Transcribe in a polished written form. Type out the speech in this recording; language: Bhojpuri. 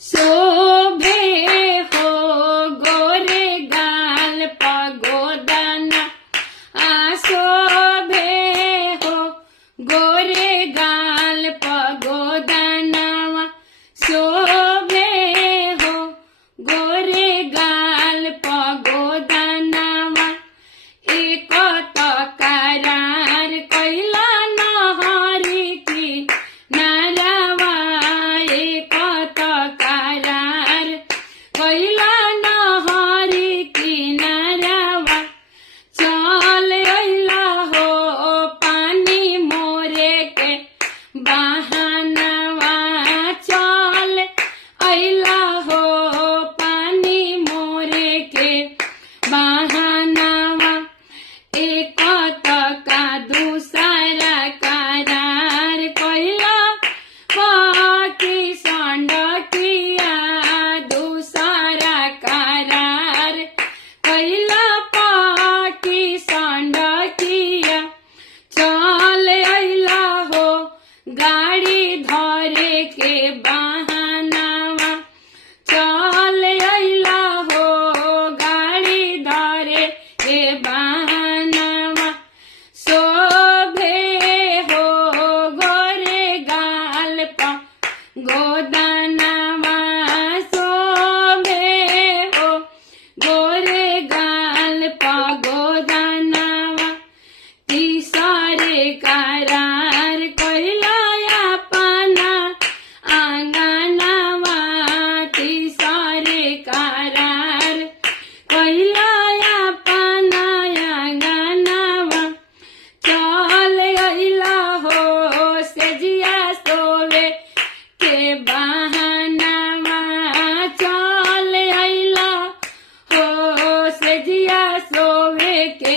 शोभे हो गोरे गाल पगोदना शोभे हो गोरे गाल पगोदनावा शोभे हो गोरे गाल पगोदनावा एक तकरार कैला नहरी की नारावा एक तकरार कैला नहरी की नारावा चल अइला हो पानी मोरे के बहानावा चल अइला हो पानी मोरे के बहानावा एक तका दूसरा करार कैला पाकी संडकिया दूसरा करार कैला पाकी संडकिया चल अइला हो गाड़ी धरे के बहानावा चल अइला हो गाड़ी धरे के बहानावा शोभे हो गोरे गाल पगोदनावा शोभे हो गोरे गाल पगोदनावा तीसरे करार कैला अपना आंगनवा तीसरे करार कैला अपना आंगनवा चल अइला हो सेजिया सोवे के बहानावा चल अइला हो सेजिया सोवे के